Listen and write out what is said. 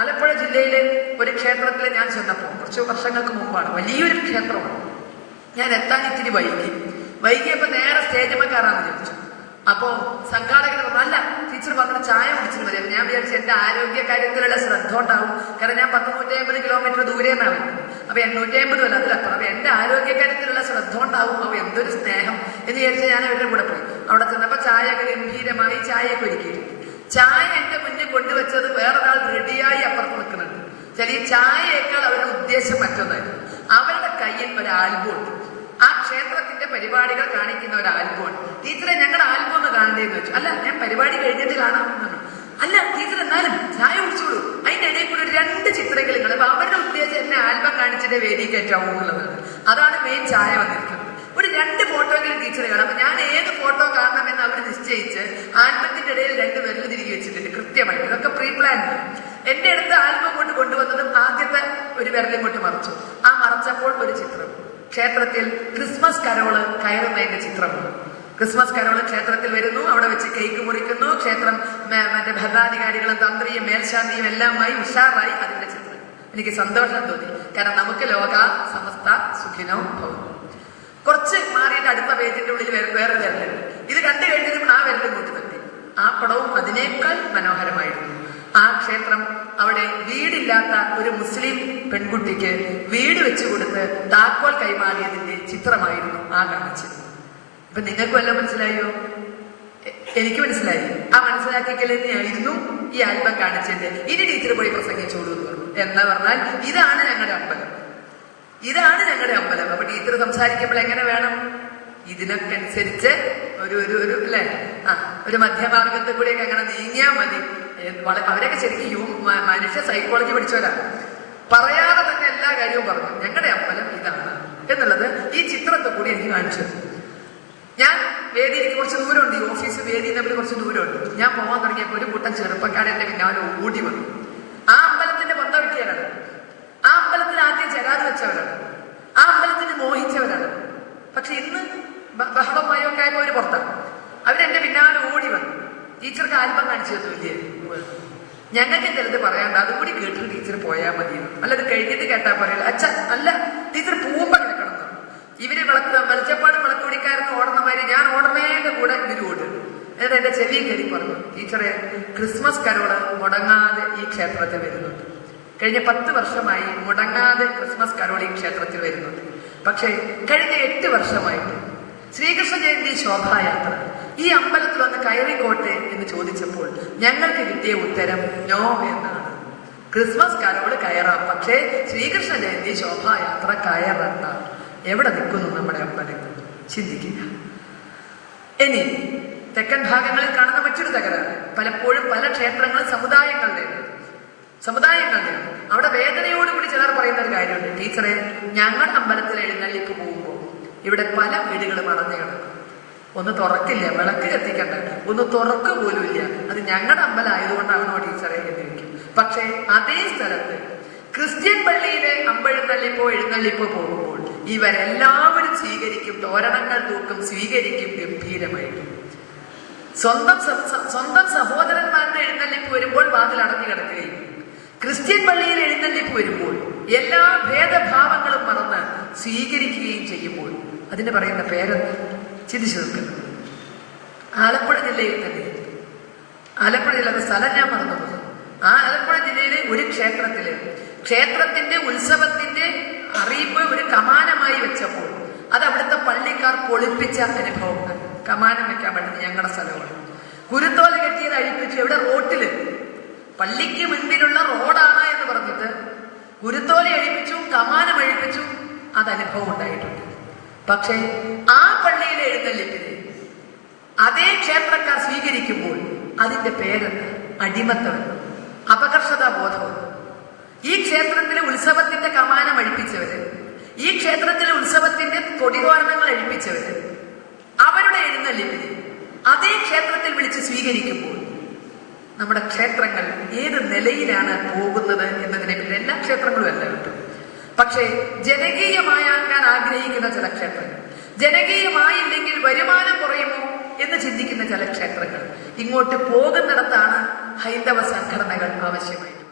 ആലപ്പുഴ ജില്ലയിലെ ഒരു ക്ഷേത്രത്തിൽ ഞാൻ ചെന്നപ്പോൾ കുറച്ച് വർഷങ്ങൾക്ക് മുമ്പാണ്. വലിയൊരു ക്ഷേത്രമാണ്. ഞാൻ എത്താൻ ഇത്തിരി വൈകിയപ്പോൾ നേരെ സ്റ്റേജിൽ കയറാമെന്ന് ചോദിച്ചു. അപ്പോ സംഘാടകർ പറഞ്ഞു, അല്ല ടീച്ചർ പറഞ്ഞ ചായ കുടിച്ചിട്ട് മതി. ഞാൻ വിചാരിച്ചു എന്റെ ആരോഗ്യ കാര്യത്തിലുള്ള ശ്രദ്ധ ഉണ്ടാവും. കാരണം ഞാൻ 150 കിലോമീറ്റർ ദൂരെ നിന്നാണ്. അപ്പൊ 850 അല്ല, അതിലപ്പുറം. അപ്പൊ എന്റെ ആരോഗ്യ കാര്യത്തിലുള്ള ശ്രദ്ധ ഉണ്ടാവും. അപ്പൊ എന്തൊരു സ്നേഹം എന്ന് വിചാരിച്ച് ഞാൻ അവരുടെ കൂടെ പോയി. അവിടെ ചെന്നപ്പോ ചായയൊക്കെ ഗംഭീരമായി ചായയൊക്കെ ഒരുക്കിയിട്ടുണ്ട്. ചായ എന്റെ മുന്നിൽ കൊണ്ടുവച്ചത് വേറൊരാൾ റെഡിയായി അപ്പുറത്ത് നിൽക്കുന്നുണ്ട്. ഈ ചായയേക്കാൾ അവരുടെ ഉദ്ദേശം മറ്റൊന്നായിരുന്നു. അവരുടെ കയ്യിൽ ഒരു ആൽബം ഉണ്ട്. ആ ക്ഷേത്രത്തിന്റെ പരിപാടികൾ കാണിക്കുന്ന ഒരു ആൽബം. ടീച്ചറെ ഞങ്ങളുടെ ആൽബം ഒന്ന് കാണണ്ടേന്ന് വെച്ചു. അല്ല, ഞാൻ പരിപാടി കഴിഞ്ഞിട്ട് കാണാമെന്നു. അല്ല ടീച്ചർ, എന്നാലും ചായ കുടിച്ചോളൂ. അതിന്റെ ഇടയിൽ കൂടെ 2 ചിത്രങ്ങൾ. അപ്പൊ അവരുടെ ഉദ്ദേശം എന്നെ ആൽബം കാണിച്ചിട്ട് വേദി കയറ്റാവൂ എന്നുള്ളതാണ്. അതാണ് മെയിൻ ചായ വന്നിരിക്കുന്നത്. ഒരു 2 ഫോട്ടോയെങ്കിലും ടീച്ചർ കാണാം. അപ്പൊ ഞാൻ ഏത് ഫോട്ടോ കാണണമെന്ന് അവർ നിശ്ചയിച്ച് ആൽബത്തിന്റെ ഇടയിൽ 2 വിരൽ തിരികെ വെച്ചിട്ടുണ്ട് കൃത്യമായിട്ട്. ഇതൊക്കെ പ്രീ പ്ലാൻ. എന്റെ അടുത്ത് ആൽബം കൊണ്ടുവന്നതും ആദ്യത്തെ ഒരു വിരലും കൊണ്ട് മറച്ചു. ആ മറച്ചപ്പോൾ ഒരു ചിത്രം, ക്ഷേത്രത്തിൽ ക്രിസ്മസ് കരോള് കയറുന്നതിന്റെ ചിത്രമാണ്. ക്രിസ്മസ് കരോള് ക്ഷേത്രത്തിൽ വരുന്നു. അവിടെ വെച്ച് കേക്ക് മുറിക്കുന്നു. ക്ഷേത്രം മറ്റേ ഭരണാധികാരികളും തന്ത്രിയും മേൽശാന്തിയും എല്ലാമായി ഉഷാറായി. അതിന്റെ ചിത്രം എനിക്ക് സന്തോഷം തോന്നി. കാരണം നമുക്ക് ലോക സമസ്ത സുഖിനോ ഭവം. കുറച്ച് മാറിയിട്ട് അടുത്ത പേജിന്റെ ഉള്ളിൽ വേറെ വിരലുണ്ട്. ഇത് കണ്ടു കഴിഞ്ഞതും ആ വിരലും കൂട്ടി തട്ടി. ആ പടവും അതിനേക്കാൾ മനോഹരമായിരുന്നു. ആ ക്ഷേത്രം അവിടെ വീടില്ലാത്ത ഒരു മുസ്ലിം പെൺകുട്ടിക്ക് വീട് വെച്ചു കൊടുത്ത് താക്കോൽ കൈമാറിയതിന്റെ ചിത്രമായിരുന്നു ആ കാണിച്ചത്. അപ്പൊ നിങ്ങൾക്ക് വല്ലതും മനസ്സിലായോ? എനിക്ക് മനസ്സിലായി. ആ മനസ്സിലാക്കിക്കൽ തന്നെയായിരുന്നു ഈ ആൽബം കാണിച്ചത്. ഇനി ടീച്ചർ പോയി പ്രസംഗിച്ചോളൂ എന്ന് പറഞ്ഞു. എന്ന് പറഞ്ഞാൽ ഇതാണ് ഞങ്ങളുടെ അമ്പലം, ഇതാണ് ഞങ്ങളുടെ അമ്പലം. അപ്പൊ ടീച്ചർ സംസാരിക്കുമ്പോൾ എങ്ങനെ വേണം? ഇതിനൊക്കെ അനുസരിച്ച് ഒരു അല്ലെ, ഒരു മധ്യമാർഗത്തിൽ കൂടെയൊക്കെ അങ്ങനെ നീങ്ങിയാൽ മതി. അവരൊക്കെ ശരിക്കും മനുഷ്യ സൈക്കോളജി പഠിച്ചവരാണ്. പറയാതെ തന്നെ എല്ലാ കാര്യവും പറഞ്ഞു. ഞങ്ങളുടെ അമ്പലം ഇതാണ് എന്നുള്ളത് ഈ ചിത്രത്തെ കൂടി എനിക്ക് കാണിച്ചു. ഞാൻ വേദിയിലേക്ക് കുറച്ച് ദൂരമുണ്ട്. ഈ ഓഫീസ് വേദി തമ്മിൽ കുറച്ച് ദൂരമുണ്ട്. ഞാൻ പോകാൻ തുടങ്ങിയപ്പോൾ ഒരു കൂട്ടം ചെറുപ്പക്കാരൻ എന്റെ പിന്നാലെ ഓടി വന്നു. ആ അമ്പലത്തിന്റെ ബന്ധ വ്യക്തിയാണ്. ആ അമ്പലത്തിൽ ആദ്യം ജരാത് വെച്ചവരാണ്. ആ അമ്പലത്തിന് മോഹിച്ചവരാണ്. പക്ഷെ ഇന്ന് ബഹളം മയൊക്കെ ആയപ്പോ അവര് പുറത്താണ്. അവരെന്റെ പിന്നാലെ ഓടി വന്നു. ടീച്ചർക്ക് ആൽബം കാണിച്ചു തന്നില്ലേ? ഞങ്ങൾക്ക് ചിലത് പറയാണ്ട് അതുകൂടി കേട്ടിട്ട് ടീച്ചർ പോയാൽ മതി. അല്ലത് കഴിഞ്ഞിട്ട് കേട്ടാ പറയല. അച്ഛ അല്ല, ടീച്ചർ പൂമ്പ കിടക്കണം. ഇവര് വെളിച്ചപ്പാട് വിളക്കുപിടിക്കാരെന്ന് ഓടണമാതിരി ഞാൻ ഓടണേന്റെ കൂടെ ഇവര് ഓടും. എന്നിട്ട് എന്റെ ചെവി കയറി പറഞ്ഞു, ടീച്ചറെ ക്രിസ്മസ് കരോള് മുടങ്ങാതെ ഈ ക്ഷേത്രത്തിൽ വരുന്നുണ്ട്. കഴിഞ്ഞ 10 വർഷമായി മുടങ്ങാതെ ക്രിസ്മസ് കരോൾ ഈ ക്ഷേത്രത്തിൽ വരുന്നുണ്ട്. പക്ഷേ കഴിഞ്ഞ 8 വർഷമായിട്ട് ശ്രീകൃഷ്ണ ജയന്തി ശോഭായാത്ര ഈ അമ്പലത്തിൽ വന്ന് കയറിക്കോട്ടെ എന്ന് ചോദിച്ചപ്പോൾ ഞങ്ങൾക്ക് കിട്ടിയ ഉത്തരം നോ എന്നാണ്. ക്രിസ്മസ് കരോള് കയറാം, പക്ഷേ ശ്രീകൃഷ്ണ ജയന്തി ശോഭായാത്ര കയറണ്ട. എവിടെ നിൽക്കുന്നു നമ്മുടെ അമ്പലം? ചിന്തിക്കുക. ഇനി തെക്കൻ ഭാഗങ്ങളിൽ കാണുന്ന മറ്റൊരു തകരാറ്, പലപ്പോഴും പല ക്ഷേത്രങ്ങളും സമുദായങ്ങളുടെ അവിടെ വേദനയോടുകൂടി ചിലർ പറയുന്ന ഒരു കാര്യമുണ്ട്. ടീച്ചറെ, ഞങ്ങളുടെ അമ്പലത്തിൽ എഴുന്നള്ളിപ്പ് പോകുമ്പോൾ ഇവിടെ പല വീടുകളും അടഞ്ഞു കിടക്കും. ഒന്ന് തുറക്കില്ല, വിളക്ക് കത്തിക്കണ്ട, ഒന്ന് തുറക്കുക പോലും ഇല്ല. അത് ഞങ്ങളുടെ അമ്പലം ആയതുകൊണ്ടാണോ ടീച്ചറെ എന്ന് ചോദിക്കും. പക്ഷെ അതേ സ്ഥലത്ത് ക്രിസ്ത്യൻ പള്ളിയിലെ എഴുന്നള്ളിപ്പോ പോകുമ്പോൾ ഇവരെല്ലാവരും സ്വീകരിക്കും, തോരണങ്ങൾ തൂക്കും, സ്വീകരിക്കും ഗംഭീരമായിട്ട്. സ്വന്തം സഹോദരന്മാരുടെ എഴുന്നള്ളിപ്പ് വരുമ്പോൾ വാതിൽ അടഞ്ഞു കിടക്കുകയും ക്രിസ്ത്യൻ പള്ളിയിൽ എഴുന്നള്ളിപ്പ് വരുമ്പോൾ എല്ലാ ഭേദഭാവങ്ങളും മറന്ന് സ്വീകരിക്കുകയും ചെയ്യുമ്പോൾ അതിന് പറയുന്ന പേരെന്ത്? ചിന്തിച്ചു നിൽക്കുന്നത്. ആലപ്പുഴ ജില്ലയിൽ തന്നെ, ആലപ്പുഴ ജില്ല സ്ഥലം ഞാൻ മറന്നുപോയി. ആ ആലപ്പുഴ ജില്ലയിലെ ഒരു ക്ഷേത്രത്തിന്റെ ഉത്സവത്തിന്റെ അറിയിപ്പ് ഒരു കമാനമായി വെച്ചപ്പോൾ അത് അവിടുത്തെ പള്ളിക്കാർ പൊളിപ്പിച്ച അനുഭവം. കമാനം വെക്കാൻ പറ്റുന്നത് ഞങ്ങളുടെ സ്ഥലമാണ്. കുരുത്തോല കെട്ടിയത് അഴിപ്പിച്ചു. എവിടെ? റോട്ടില്. പള്ളിക്ക് മുൻപിലുള്ള റോഡാണ് എന്ന് പറഞ്ഞിട്ട് കുരുത്തോല അഴിപ്പിച്ചു, കമാനം അഴിപ്പിച്ചു. അത് അനുഭവം ഉണ്ടായിട്ടുണ്ട്. പക്ഷേ ആ പള്ളിയിലെ എഴുന്നള്ളിപ്പിന് അതേ ക്ഷേത്രക്കാർ സ്വീകരിക്കുമ്പോൾ അതിന്റെ പേര് അടിമത്തം, അപകർഷതാബോധം. ഈ ക്ഷേത്രത്തിലെ ഉത്സവത്തിന്റെ കമാനം അഴിപ്പിച്ചവര്, ഈ ക്ഷേത്രത്തിലെ ഉത്സവത്തിന്റെ കൊടിതോരണങ്ങൾ അഴിപ്പിച്ചവര് അവരുടെ എഴുന്നള്ളിപ്പിന് അതേ ക്ഷേത്രത്തിൽ വിളിച്ച് സ്വീകരിക്കുമ്പോൾ നമ്മുടെ ക്ഷേത്രങ്ങൾ ഏത് നിലയിലാണ് പോകുന്നത് എന്നതിനെ പറ്റി എല്ലാ ക്ഷേത്രങ്ങളും അല്ല കിട്ടും. പക്ഷേ ജനകീയമാക്കാൻ ആഗ്രഹിക്കുന്ന ചില ക്ഷേത്രങ്ങൾ, ജനകീയമായില്ലെങ്കിൽ വരുമാനം കുറയുമോ എന്ന് ചിന്തിക്കുന്ന ചില ക്ഷേത്രങ്ങൾ, ഇങ്ങോട്ട് പോകുന്നിടത്താണ് ഹൈന്ദവ സംഘടനകൾ ആവശ്യമായിട്ട്